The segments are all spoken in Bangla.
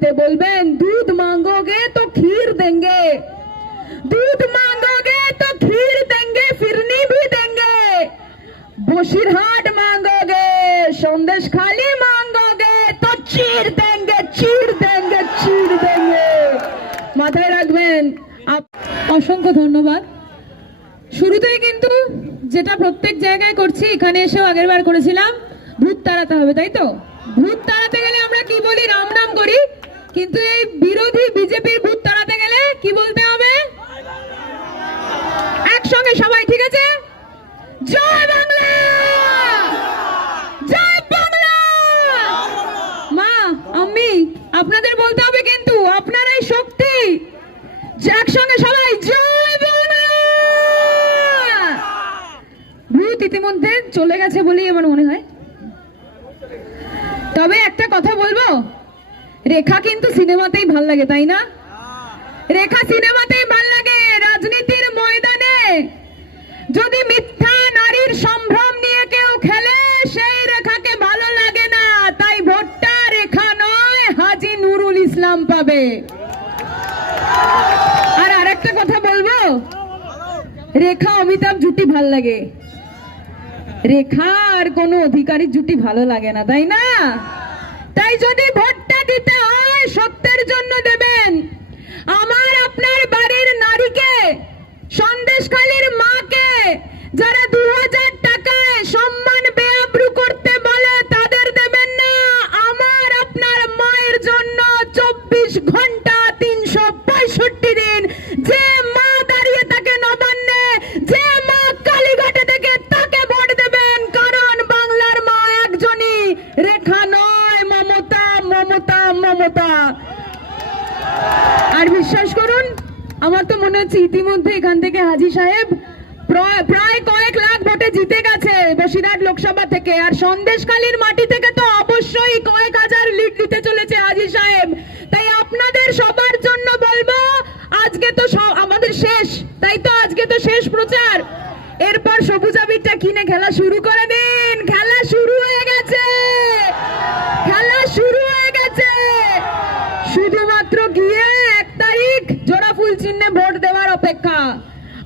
হিন্দিতে বলবেন, দুধ মাঙ্গোগে তো ক্ষীর দেঙ্গে। দুধ মাঙ্গোগে তো ক্ষীর দেঙ্গে, ফিরনি ভি দেঙ্গে। বসিরহাট মাঙ্গোগে সন্দেশ খালি মাঙ্গোগে তো চির দেঙ্গে চির দেঙ্গে চির দেঙ্গে। মাথায় রাখবেন অসংখ্য ধন্যবাদ। শুরুতেই কিন্তু যেটা প্রত্যেক জায়গায় করছি, এখানে এসেও আগের বার করেছিলাম, ভূত তাড়াতে হবে, তাই তো? ভূত তাড়াতে গেলে আমরা কি বলি? রাম নাম করি। কিন্তু এই বিরোধী বিজেপির ভূত তাড়াতে গেলে কি বলতে হবে? একসঙ্গে সবাই, ঠিক আছে? জয় মা আমি আপনাদের বলতে হবে কিন্তু, আপনারাই শক্তি। একসঙ্গে সবাই, জয় ভূত ইতিমধ্যে চলে গেছে বলেই আমার মনে হয়। তবে একটা কথা বলব রেখা কিন্তু সিনেমাতেই ভালো লাগে, তাই না? রেখা সিনেমাতেই ভালো লাগে রাজনীতির ময়দানে। যদি মিথ্যা নারীর সম্ভ্রম নিয়ে কেউ খেলে, সেই রেখাকে ভালো লাগে না। তাই ভোটটা রেখা নয়, হাজি নুরুল ইসলাম পাবে। আর আরেকটা কথা বলব? রেখা, অমিতাভ জুটি ভালো লাগে। রেখা আর কোনো অধিকারীর জুটি ভালো লাগে না, তাই না? তাই যদি ভোটটা দিতে হয় সত্যের জন্য দেবেন। আমার আপনার বাড়ির নারীকে হচ্ছে ইতিমধ্যে এখান থেকে হাজি সাহেব প্রায় কয়েক লাখ ভোটে জিতে গেছে বসিরহাট লোকসভা থেকে। আর সন্দেশকালীর মাটি থেকে তো অবশ্যই কয়েক হাজার লিড দিতে চলেছে হাজি সাহেব তাই আপনাদের সবার জন্য বলব আজকে তো স- আমাদের শেষ তাই তো আজকে তো শেষ প্রচার এরপর সবুজ আবিরটা কিনে খেলা শুরু করে দিন খেলা শুরু হয়ে গেছে খেলা শুরু হয়ে গেছে শুধুমাত্র গিয়ে এক তারিখ জোড়া ফুল চিহ্নে ভোট দেওয়ার অপেক্ষা।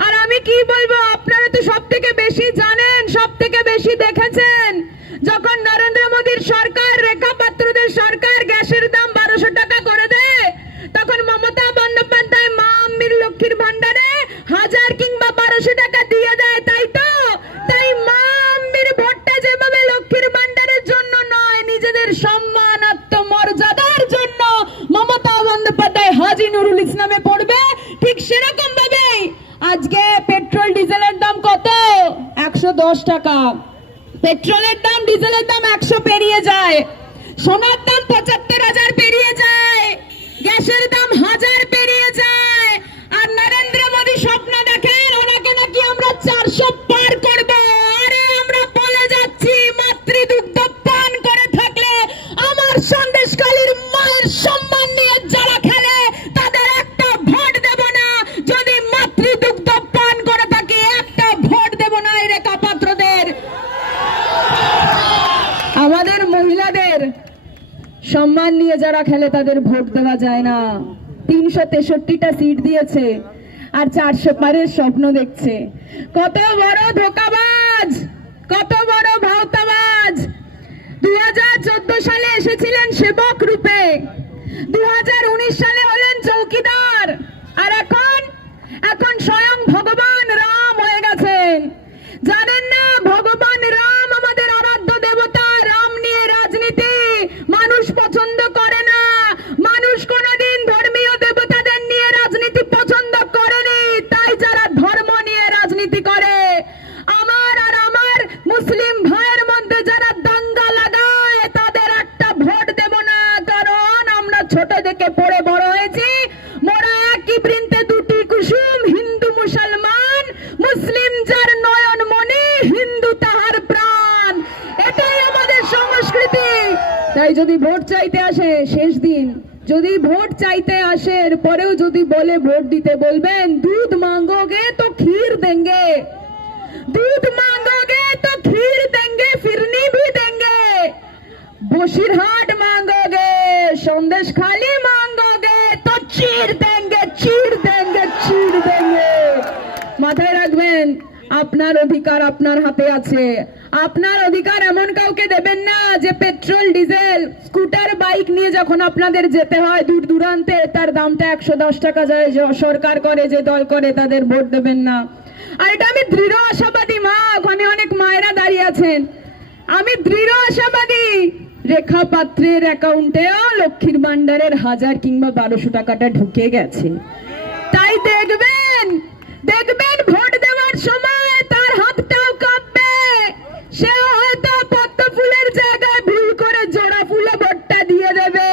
আর আমি কি বলব, আপনারা তো সব থেকে বেশি জানেন সব থেকে বেশি দেখেছেন, যখন নরেন্দ্র মোদীর সরকার, রেখা পাত্রদের সরকার গ্যাসের দাম বারোশো টাকা করে দেয়, তখন মমতা বন্দ্যোপাধ্যায়, মা আম্মির লক্ষ্মীর ভান্ডারে হাজার দশ টাকা। পেট্রোলের দাম, ডিজেলের দাম একশো পেরিয়ে যায়। সোনার দাম পঁচাত্তর হাজার পেরিয়ে যায়। গ্যাসের দাম হাজার পেরিয়ে যায়। আর নরেন্দ্র মোদী স্বপ্ন দেখেন, ওনাকে নাকি আমরা চারশো পার করব। সম্মান নিয়ে যারা খেলে তাদের ভোট দেওয়া যায় না। তিনশো তেষট্টিটা সিট দিয়েছে আর চারশো পারের স্বপ্ন দেখছে। কত বড় ধোকাবাজ, কত বড় ভাওতাবাজ। দু হাজার চোদ্দ সালে এসেছিলেন সেবক রূপে। দু হাজার উনিশ সালে হলেন চৌকিদার। আর এখন এখন স্বয়ং ভাইয়ের মধ্যে যারা দাঙ্গা লাগায়, তাদের একটা ভোট দেব না। কারণ আমরা ছোট থেকে পড়ে বড় হয়েছি। মোরা একই বৃন্তে দুটি কুসুম, হিন্দু, মুসলমান। মুসলিম যার নয়ন মনে, হিন্দু তাহার প্রাণ। এটাই আমাদের সংস্কৃতি। তাই যদি ভোট চাইতে আসে, শেষ দিন। যদি ভোট চাইতে আসে পরেও যদি বলে ভোট দিতে বলবেন, দুধ মাঙ্গোগে তো ক্ষীর দেঙ্গে। দুধ মাঙ্গোগে তো ক্ষীর বসিরহাট মাঙ্গোগে, সন্দেশ খালি মাঙ্গোগে, তো চির দেঙ্গে চির দেঙ্গে চির দেঙ্গে। মাথায় রাখবেন, আপনার অধিকার আপনার হাতে আছে। আপনার অধিকার এমন কাউকে দেবেন না যে পেট্রোল, ডিজেল, স্কুটার, বাইক নিয়ে যখন আপনাদের যেতে হয় দূর দূরান্তে, তার দামটা একশো দশ টাকা যায়। সরকার করে, যে দল করে, তাদের ভোট দেবেন না। আর এটা আমি দৃঢ় আশাবাদী, মা। ওখানে অনেক মায়েরা দাঁড়িয়ে আছেন। আমি দৃঢ় আশাবাদী। রেখা পাত্রের অ্যাকাউন্টেও লক্ষ্মীর ভান্ডারের হাজার কিংবা বারোশো টাকাটা ঢুকে গেছে। তাই দেখবেন দেখবেন ভোট দেওয়ার সময় তার হাতটাও কাঁপবে। সে হয়তো পদ্ম ফুলের জায়গায় ভুল করে জোড়া ফুলে ভোটটা দিয়ে দেবে।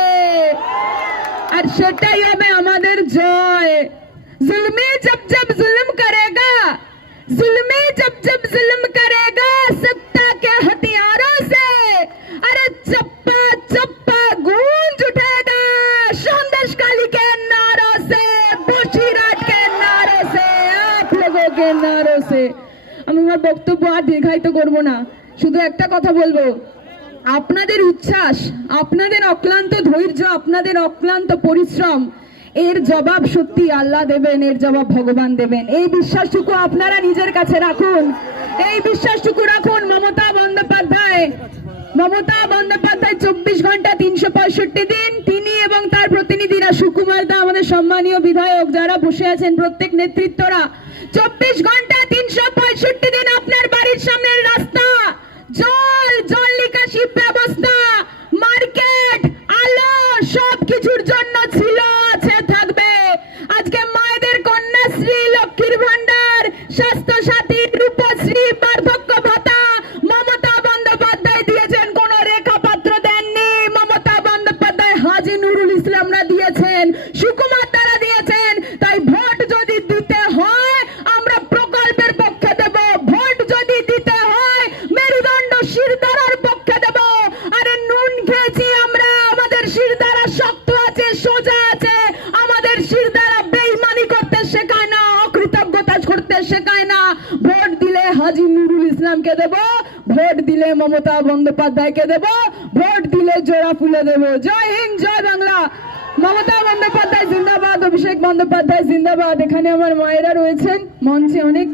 আর সেটাই হবে আমাদের জয়। জুলমি জব জব জুলম করেগা। জুলমি জব জব জুলুম বক্তব্য আর দীর্ঘায়িত করব না। শুধু একটা কথা বলব। আপনাদের উচ্ছ্বাস, আপনাদের অক্লান্ত ধৈর্য, আপনাদের অক্লান্ত পরিশ্রম, এর জবাব সত্যি আল্লাহ দেবেন, এর জবাব ভগবান দেবেন। এই বিশ্বাসটুকু আপনারা নিজের কাছে রাখুন। এই বিশ্বাসটুকু রাখুন মমতা বন্দ্যোপাধ্যায়। মমতা বন্দ্যোপাধ্যায় চব্বিশ ঘণ্টা তিনশো পঁয়ষট্টি দিন, তিনি এবং তার প্রতিনিধিরা সুকুমার দা, আমাদের সম্মানীয় বিধায়ক যারা বসে আছেন, প্রত্যেক নেতৃত্বরা, চব্বিশ ঘণ্টা তিনশো পঁয়ষট্টি দিন আপনার বাড়ির সামনের রাস্তা জল জল নিকাশি ব্যবস্থা মার্কেট আলো সব কিছুর জন্য ছিল আছে থাকবে আজকে মায়েদের কন্যাশ্রী লক্ষ্মীর ভান্ডার স্বাস্থ্য সাথী রূপশ্রী বার্ধক্য ভাতা মমতা বন্দ্যোপাধ্যায় দিয়েছেন কোন রেখা পাত্র দেননি মমতা বন্দ্যোপাধ্যায় হাজি নুরুল ইসলামরা দিয়েছেন সুকুমার দ্বারা দিয়েছেন তাই ভোট যদি দিতে হয় আমরা প্রকল্পের পক্ষে দেব ভোট যদি দিতে হয় মেরুদণ্ড শিরদারার পক্ষে দেব আরে নুন খেয়েছি আমরা আমাদের শিরদারা শক্ত আছে, সোজা আছে। আমাদের শিরদারা বেইমানি করতে শেখায় না, অকৃতজ্ঞতা করতে শেখায় না। ভোট দিলে হাজি নুরুল ইসলামকে দেব, ভোট দিলে মমতা বন্দ্যোপাধ্যায়কে দেব, ভোট দিলে জোড়া ফুলে দেব। জয় হিন্দ, জয় বাংলা। মমতা বন্দ্যোপাধ্যায় জিন্দাবাদ, অভিষেক বন্দ্যোপাধ্যায় জিন্দাবাদ। এখানে আমার মায়েরা রয়েছেন, মঞ্চে অনেক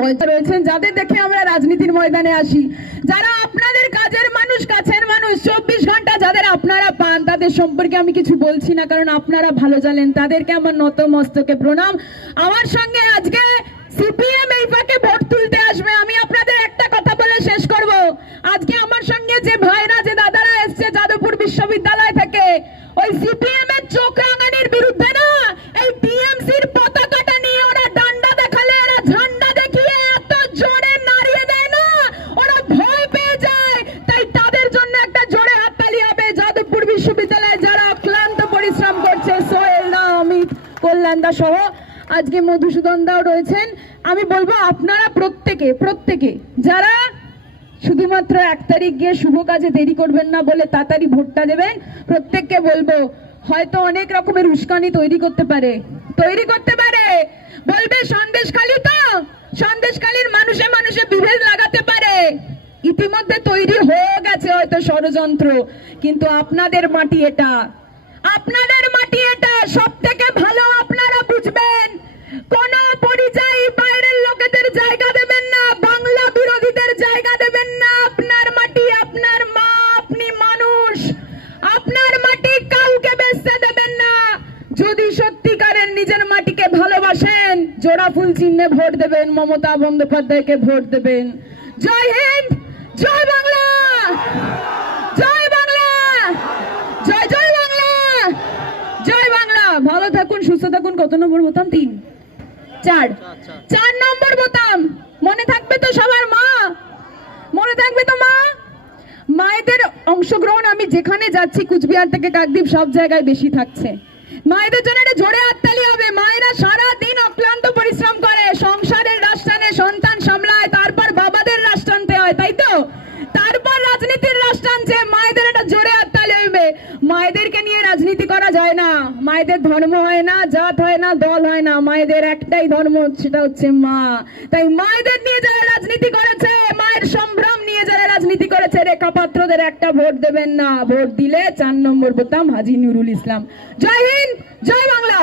রয়েছেন। যাদের দেখে আমরা রাজনীতির ময়দানে আসি, যারা আপনাদের কাজের মানুষ, কাছের মানুষ, চব্বিশ ঘণ্টা যাদের আপনারা পান, তাদের সম্পর্কে আমি কিছু বলছি না, কারণ আপনারা ভালো জানেন, তাদেরকে আমার নত মস্তকে প্রণাম। আমার সঙ্গে আজকে সিপিএম এই ফাঁকে ভোট তুলতে কল্যাণ দা সহ আজকে মধুসূদন দাও রয়েছেন। আমি বলব আপনারা প্রত্যেকে প্রত্যেকে, যারা শুধুমাত্র এক তারিখ গিয়ে শুভ কাজে দেরি করবেন না বলে তাড়াতাড়ি ভোটটা দেবেন, প্রত্যেককে বলব, হয়তো অনেক রকমের উস্কানি তৈরি করতে পারে। তৈরি করতে পারে। বলবে সন্দেশখালী তো! সন্দেশখালীর মানুষে মানুষে বিভেদ লাগাতে পারে। ইতিমধ্যে তৈরি হয়ে গেছে হয়তো ষড়যন্ত্র, কিন্তু আপনাদের মাটি এটা। আপনাদের মাটি এটা! সব থেকে ভালো দেবেন মমতা বন্দ্যোপাধ্যায়কে ভোট দেবেন। জয় হিন্দ, জয় বাংলা। জয় বাংলা। জয় জয় বাংলা। জয় বাংলা। ভালো থাকুন, সুস্থ থাকুন। কত নম্বর বোতাম? তিন। চার। চার নম্বর বোতাম। মনে থাকবে তো সবার মা? মনে থাকবে তো মা? মায়েদের অংশগ্রহণ আমি যেখানে যাচ্ছি, কুচবিহার থেকে কাকদ্বীপ, সব জায়গায় বেশি থাকছে। মায়েদের জন্য একটা জোরে হাততালি হবে। মায়েরা সারা রাজনীতি করা যায় না। মায়েদের ধর্ম হয় না, জাত হয় না, দল হয় না। মায়েদের একটাই ধর্ম সেটা হচ্ছে মা। তাই মায়েদের নিয়ে যারা রাজনীতি করেছে, মায়ের সম্ভ্রম নিয়ে যারা রাজনীতি করেছে রেখা পাত্রদের একটা ভোট দেবেন না। ভোট দিলে চার নম্বর বোতাম হাজি নুরুল ইসলাম। জয় হিন্দ, জয় বাংলা।